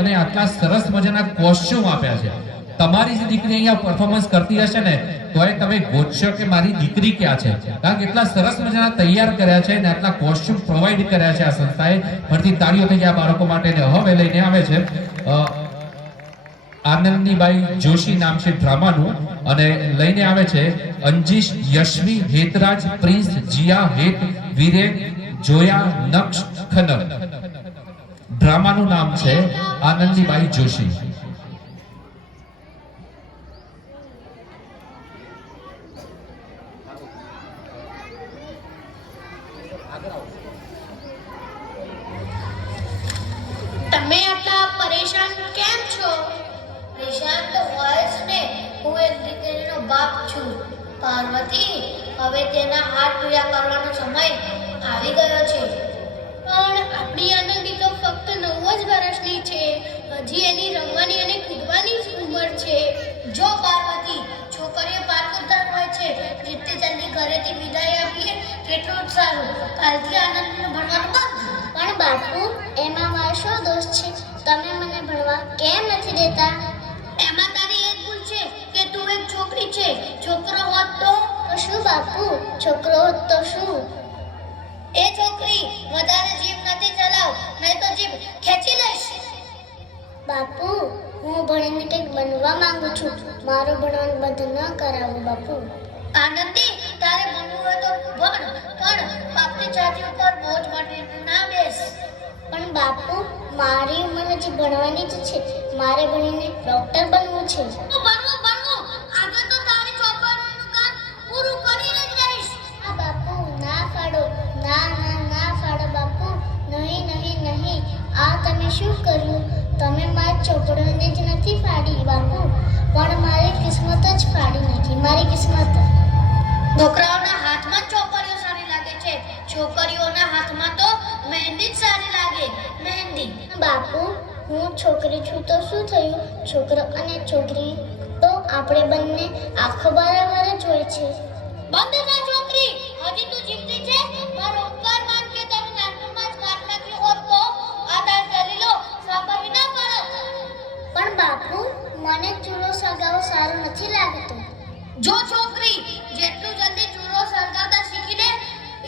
અને આટલા સરસ મજાના કોસ્ચ્યુમ આપ્યા છે. તમારી જે દીકરી અહીંયા પરફોર્મન્સ કરતી હશે ને તોય તમે ગોતશો કે મારી દીકરી ક્યાં છે, કારણ કે એટલા સરસ મજાના તૈયાર કર્યા છે અને આટલા કોસ્ચ્યુમ પ્રોવાઈડ કર્યા છે આ સંસ્થાએ. ફરીથી તાળીઓ થઈ જાય બાળકો માટે. હવે લઈને આવે છે આનંદીબાઈ જોશી નામ છે ડ્રામાનું, અને લઈને આવે છે અંજીશ યશવી હેતરાજ પ્રિન્સ જીયા હેત વિરેન જોયા નક્ષ ખનર. ડ્રામાનું નામ છે આનંદીબાઈ જોશી. તમે આટલા પરેશાન કેમ છો? પરેશાન તો હોય જ ને. હું એક દીકરીનો બાપ છું, પાર્વતી. હવે તેના હાથ પીડા કરવાનો સમય આવી ગયો છે. પણ આપણી આનંદી તો ફક્ત 9 જ વર્ષની છે. હજી એની રમવાની અને કૂદવાની જ ઉંમર છે. જો પાર્વતી, છોકરીઓ પારકુતર હોય છે. જેટલી જલ્દી ઘરેથી વિદાય આપીએ તેટલું જ સારું. કાલથી આનંદનું ભણવાનું બંધ. પણ બાપુ, એમાં મારો શું દોષ છે? તમે મને ભણવા કેમ નથી દેતા? એમાં તારી એક ભૂલ છે કે તું એક છોકરી છે. છોકરો હોત તો શું બાપુ? છોકરો હોત તો શું? એ છોકરી વધારે જીભ નથી ચલાવ, નહીં તો જીભ ખેંચી લઈશ. બાપુ, હું ભણીને કંઈક બનવા માંગુ છું. મારું ભણવાનું બંધ ન કરાવો બાપુ. આનંદી, તારે ભણવું હોય તો ભણ, પણ બાપની છાતી ઉપર બોજ માટીને ના બેસ. પણ બાપુ, મારી ઉંમર હજી ભણવાની જ છે. મારે ભણીને ડોક્ટર બનવું છે. ભણવું આગળ તો તારી ચોપડીનું કામ પૂરું કરીને જ રહીશ. આ બાપુ, ના પાડો. ના પાડો બાપુ. નહીં. આ તમે શું કર્યું? તમે મારી ચોપડીઓને જ નથી ફાડી બાપુ, પણ મારી કિસ્મત જ ફાડી નાખી. મારી કિસ્મત. છોકરાઓના હાથમાં ચોપડીઓ સારી લાગે છે, છોકરીઓના હાથમાં તો મહેંદી જ સારી લાગે. મહેંદી. બાપુ, હું છોકરી છું તો શું થયું? છોકરો અને છોકરી તો આપણે બંને આખો બરાબર જ હોય છે. બંધ થા છોકરી, હજી તું જીવતી છે. મારો ઉપકાર માન કે તને નાનપણમાં જ કાઢ નાખ્યો હોત તો આ તારી દલીલો સાંભળવી ના પડત. પણ બાપુ, મને ચૂલો સળગાવવો સારું નથી લાગતું. જો છોકરી, જેટલું જલ્દી ચૂલો સળગાવતા શીખી લે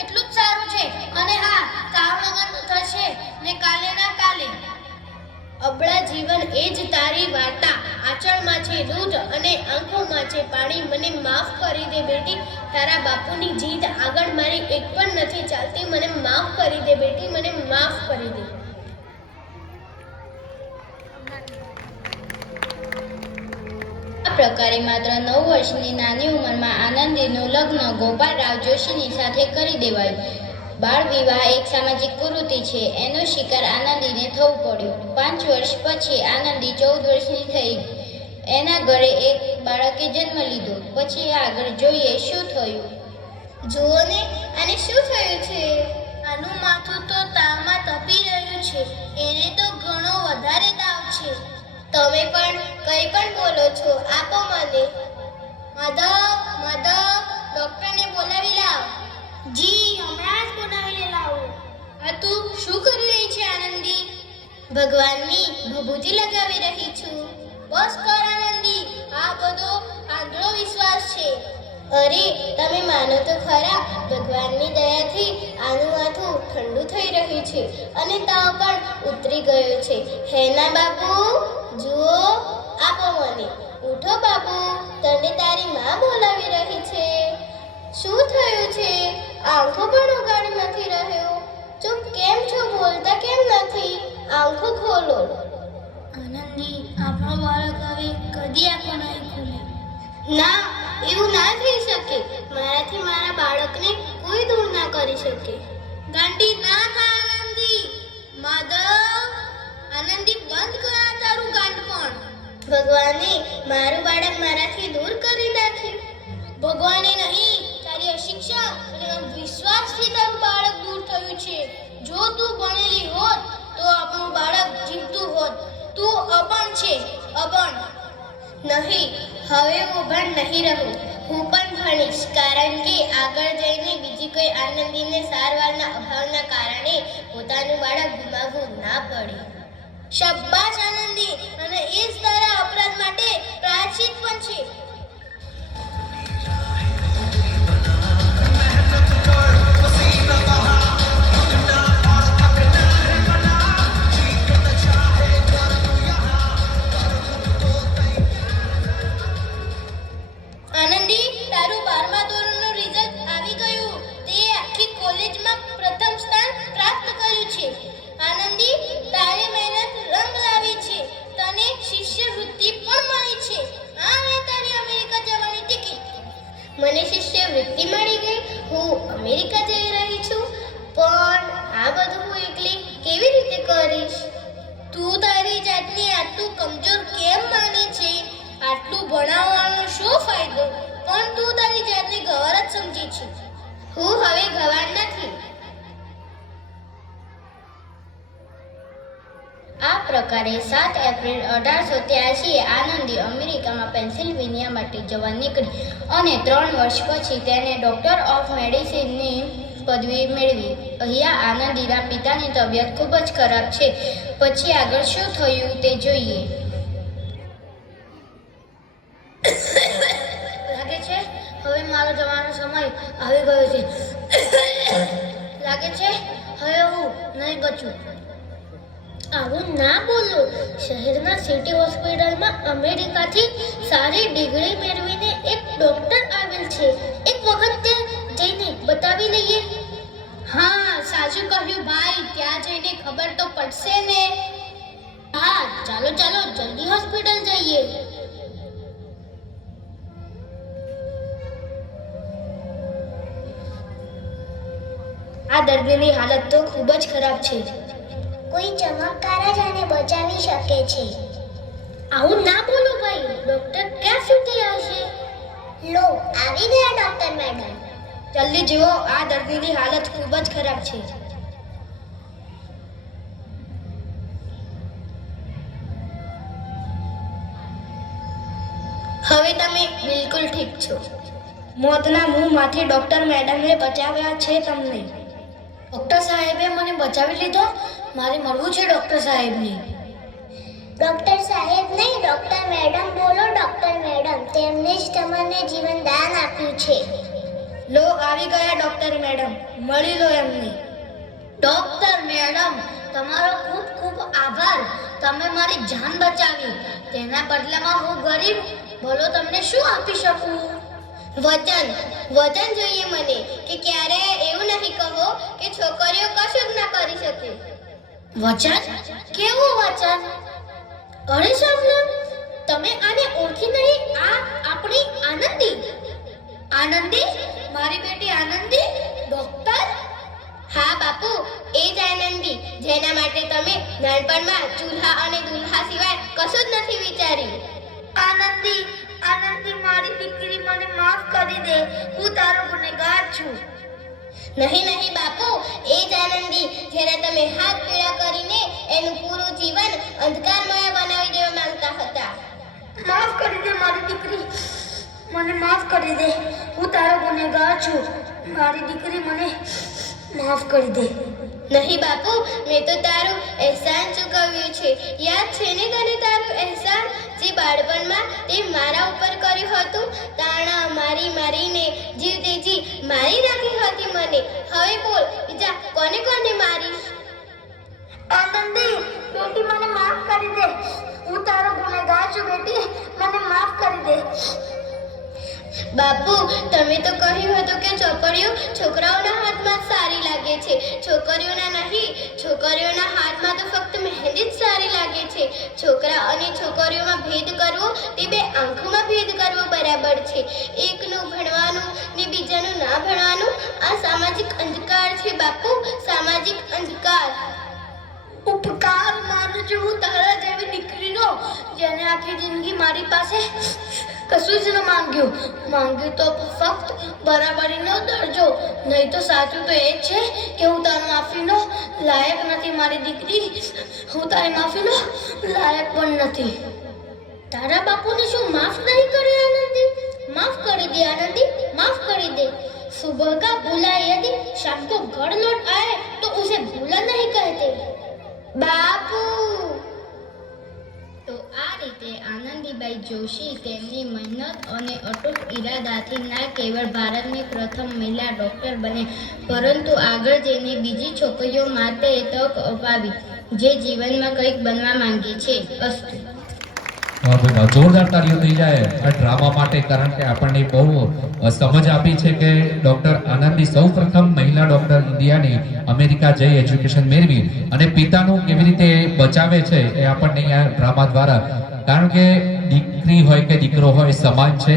એટલું જ સારું છે. અને હા, કામ લગન થશે ને કાલે ના કાલે. અબળા જીવન એ જ તારી વાર્તા. આંચળમાં છે દૂધ અને આંખોમાં છે પાણી. મને માફ કરી દે બેટી, તારા બાપુની જીદ આગળ મારી એક પણ નથી ચાલતી. મને માફ કરી દે બેટી, મને માફ કરી દે. આ પ્રકારે માત્ર 9 વર્ષની નાની ઉંમરમાં આનંદીનું લગ્ન ગોપાલરાવ જોશીની સાથે કરી દેવાયું. બાળ વિવાહ એક સામાજિક કુરીતિ છે. એનો શિકાર આનંદીને થવું પડ્યું. 5 વર્ષ પછી આનંદી 14 વર્ષની થઈ. એના ઘરે એક બાળકે જન્મ લીધો. પછી આગળ જોઈએ શું થયું. જુઓ ને, આને શું થયું છે? આનું માથું તો તાવમાં તપી રહ્યું છે. એને તો ઘણો વધારે તાવ છે. તમે પણ કંઈ પણ બોલો છો. આપો મને. મદદ, ડોક્ટરને બોલાવી લાવ. જી, હમણાં જ બોલાવીને લાવો. આ તું શું કરી રહી છે આનંદી? ભગવાનની ભભૂતિ લગાવી રહી છું. બસ કર આનંદી, આ બધો આંધળો વિશ્વાસ છે. અરે, તમે માનો તો ખરા. ભગવાનની દયાથી આનું માથું ઠંડુ થઈ રહ્યું છે અને તાવ પણ ઉતરી ગયો છે. હે ના બાબુ, જુઓ, આપો મને. ઉઠો બાબુ, તને તારી માં બોલાવી રહી છે. શું થયું છે? આંખો પણ ઉગાડી નથી રહ્યો. ચૂપ કેમ છો? બોલતા કેમ નથી? આંખો ખોલો. આનંદી, આપણો બાળક હવે કદી આંખો નહીં ખોલે. ના, એવું ના થઈ શકે. મારાથી મારા બાળકને કોઈ દૂર ના કરી શકે. ગાંડી ના થા આનંદી. આનંદી, બંધ કર આ તારું ગાંડપણ. ભગવાને મારું બાળક મારાથી દૂર કરી નાખ્યું. ભગવાને નહીં, તારી અશિક્ષા અને અંધવિશ્વાસથી તારું બાળક દૂર થયું છે. જો તું ભણેલી હોત તો આપણું બાળક જીવતું હોત. તું અભણ છે, અભણ. નહીં, હવે હું અભણ નહીં રહું. હું પણ ભણીશ, કારણ કે આગળ જઈને બીજી કોઈ આનંદીને સારવારના અભાવના કારણે પોતાનું બાળક ગુમાવવું ના પડે. શાબાશ આનંદી. જાતને આટલું કમજોર કેમ માને છે? આટલું ભણાવવાનો શું ફાયદો? પણ તું તારી જાતને ગવાર જ સમજે છે. હું હવે ગવાર નથી. આ પ્રકારે 7 એપ્રિલ 1883 આનંદી અમેરિકામાં પેન્સિલ્વેનિયા માટે જવા નીકળી અને 3 વર્ષ પછી તેને ડોક્ટર ઓફ મેડિસિનની પદવી મેળવી. અહીંયા આનંદીના પિતાની તબિયત ખૂબ જ ખરાબ છે. પછી આગળ શું થયું તે જોઈએ. લાગે છે હવે મારો જવાનો સમય આવી ગયો છે. લાગે છે હવે હું નહીં બચું. આવું ના બોલો. શહેરના સિટી હોસ્પિટલમાં અમેરિકાથી સારી ડિગ્રી મેળવીને એક ડોક્ટર આવેલ છે. એક વખત તે જઈને બતાવી લઈએ. હા, સાચું કહ્યું ભાઈ. ત્યાં જઈને ખબર તો પડશે ને. હા, ચાલો ચાલો જલ્દી હોસ્પિટલ જઈએ. આ દર્દીની હાલત તો ખૂબ જ ખરાબ છે. કોઈ ચમત્કાર જ આને બચાવી શકે છે. આવું ના બોલો ભાઈ. ડોક્ટર ક્યાં સુધી આવશે? લો, આવી ગયા ડોક્ટર મેડમ. જલ્દી જુઓ, આ દર્દીની હાલત ખૂબ જ ખરાબ છે. હવે તમે બિલકુલ ઠીક છો. મોતના મુંહમાંથી ડોક્ટર મેડમને બચાવ્યા છે તમને. ડોક્ટર સાહેબે મને બચાવી લીધો. મારે મળવું છે ડોક્ટર સાહેબને. ડોક્ટર સાહેબ નહીં, ડોક્ટર મેડમ બોલો. ડોક્ટર મેડમ, તેમને જ તમને જીવનદાન આપ્યું છે. લો, આવી ગયા ડોક્ટર મેડમ. મળી લો એમને. ડોક્ટર મેડમ, તમારો ખૂબ ખૂબ આભાર. તમે મારી જાન બચાવી. તેના બદલામાં હું ગરીબ બોલો તમને શું આપી શકું? વચન જોઈએ મને કે ક્યારે એવું નહીં કહો કે છોકરીઓ કશું જ ના કરી શકે. વચન? કેવું વચન? અરે સાંભળો, તમે આને ઓળખી નહીં? આ આપણી આનંદી. આનંદી? મારી બેટી આનંદી? ડોક્ટર? હા બાપુ, એ જ આનંદી જેના માટે તમે નાનપણમાં ચૂલ્હા અને દુલ્હા સિવાય કશું જ નથી વિચાર્યું. આનંદી, આનંદી મારી દીકરી, મને માફ કરી દે. હું તારો ગુનેગાર છું. નહીં બાપુ, એ જ આનંદી જેના તમે હાથ પીળા કરીને એનું પૂરું જીવન અંધકારમય બનાવી દેવા માંગતા હતા. માફ કરી દે મારી દીકરી, મને માફ કરી દે. હું તારો ગુનેગાર છું. મારી દીકરી, મને માફ કરી દે. નહીં બાપુ, મેં તો તારું અહેસાન ચૂકવ્યું છે. યાદ છે ને તને તારું અહેસાન જે બાળપણમાં તે મારા ઉપર કર્યું હતું? તાણા મારીને જીવતે જી મારી નાખી હતી મને. હવે બોલ, બીજા કોને કોને મારીશ? આનંદી બેટી, મને માફ કરી દે. હું તારો ગુનેગાર છું બેટી, મને માફ કરી દે. બાપુ, તમે તો કહ્યું હતું કે ચોપડીઓ છોકરાઓના હાથમાં સારી લાગે છે, છોકરીઓના નહીં. છોકરીઓના હાથમાં તો ફક્ત મહેંદી જ સારી લાગે છે. છોકરા અને છોકરીઓમાં ભેદ કરવો તે બે આંખોમાં ભેદ કરવો બરાબર છે. એકનું ભણવાનું ને બીજાનું ના ભણવાનું, આ સામાજિક અંધકાર છે બાપુ, સામાજિક અંધકાર. ઉપકાર માનું છું હું તારા જેવી દીકરીનો, જેને આખી જિંદગી મારી પાસે કશું જ ન માંગ્યું તો ફક્ત બરાબરીનો દરજ્જો. નહીં તો સાચું તો એ જ છે કે હું તારી માફીનો લાયક નથી મારી દીકરી. હું તારી માફીનો લાયક પણ નથી. તારા બાપુને શું માફ નહીં કરે આનંદી? માફ કરી દે આનંદી, માફ કરી દે. सुबह का भूला यदि शाम को घर लौट आए तो उसे भूला नहीं कहते. બાપુ, તો આ રીતે આનંદીબાઈ જોશી તેમની મહેનત અને અટૂટ ઈરાદાથી ના કેવળ ભારતની પ્રથમ મહિલા ડૉક્ટર બને, પરંતુ આગળ જઈને બીજી છોકરીઓ માટે તક અપાવી જે જીવનમાં કંઈક બનવા માંગે છે. અસ્તુ. જોરદાર તાળીઓ થઈ જાય આ ડ્રામા માટે, કારણ કે આપણને બહુ સમજ આપી છે કે ડોક્ટર આનંદી સૌ પ્રથમ મહિલા ડોક્ટર ઇન્ડિયાની અમેરિકા જઈ એજ્યુકેશન મેળવી અને પિતાનું કેવી રીતે બચાવે છે એ આપણને આ ડ્રામા દ્વારા, કારણ કે દીકરી હોય કે દીકરો હોય સમાન છે